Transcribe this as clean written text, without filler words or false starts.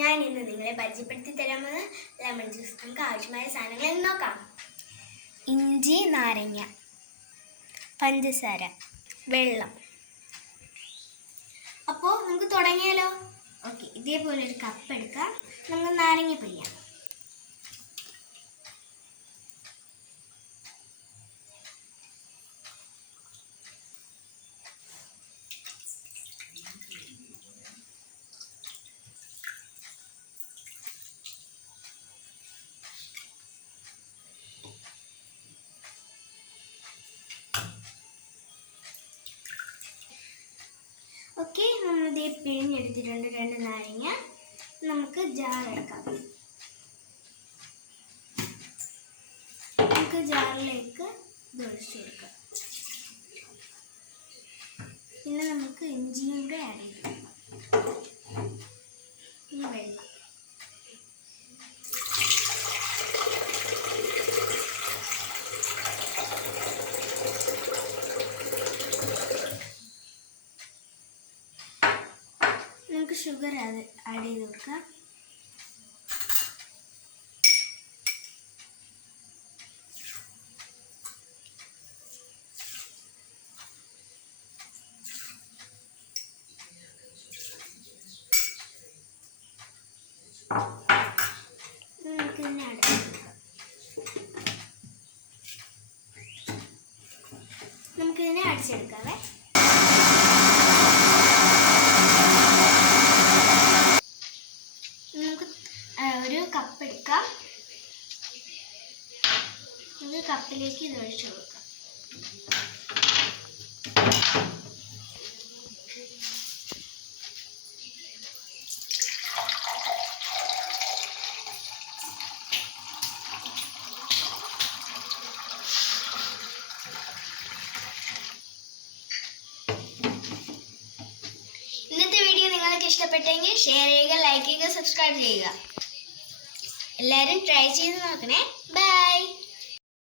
ഞാൻ ഇന്ന് നിങ്ങളെ പരിചയപ്പെടുത്തി തരാമെന്ന് ലെമൺ ജ്യൂസ്. നമുക്ക് ആവശ്യമായ സാധനങ്ങൾ എന്ന് നോക്കാം. ഇഞ്ചി, നാരങ്ങ, പഞ്ചസാര, വെള്ളം. അപ്പോൾ നമുക്ക് തുടങ്ങിയാലോ? ഓക്കെ, ഇതേപോലെ ഒരു കപ്പ് എടുക്കാം. നമുക്ക് നാരങ്ങ പിഴിയാം. ഓക്കെ, നമ്മളിതേ പിഴിഞ്ഞെടുത്തിട്ടുണ്ട് 2 നാരങ്ങ. നമുക്ക് ജാറെടുക്കാം. നമുക്ക് ജാറിലേക്ക് ഇത് ഒഴിച്ചു കൊടുക്കാം. പിന്നെ നമുക്ക് ഇഞ്ചിയും കൂടെ ആഡ് ചെയ്ത് കൊടുക്കാം. ഇനി വെള്ളം. നമുക്ക് ഷുഗർ ആഡ് ചെയ്ത് കൊടുക്കാം. നമുക്ക് ഇതിനെ അടച്ചെടുക്കാം. നമുക്കിതിനെ അടിച്ചെടുക്കാവേ. നമുക്ക് ഒരു കപ്പ് എടുക്കാം. നമുക്ക് കപ്പിലേക്ക് ഇത് ഒഴിച്ചു കൊടുക്കാം. ഇന്നത്തെ വീഡിയോ നിങ്ങൾക്ക് ഇഷ്ടപ്പെട്ടെങ്കിൽ ഷെയർ ചെയ്യുക, ലൈക്ക് ചെയ്യുക, സബ്സ്ക്രൈബ് ചെയ്യുക. എല്ലാവരും ട്രൈ ചെയ്ത് നോക്കണേ. ബൈ.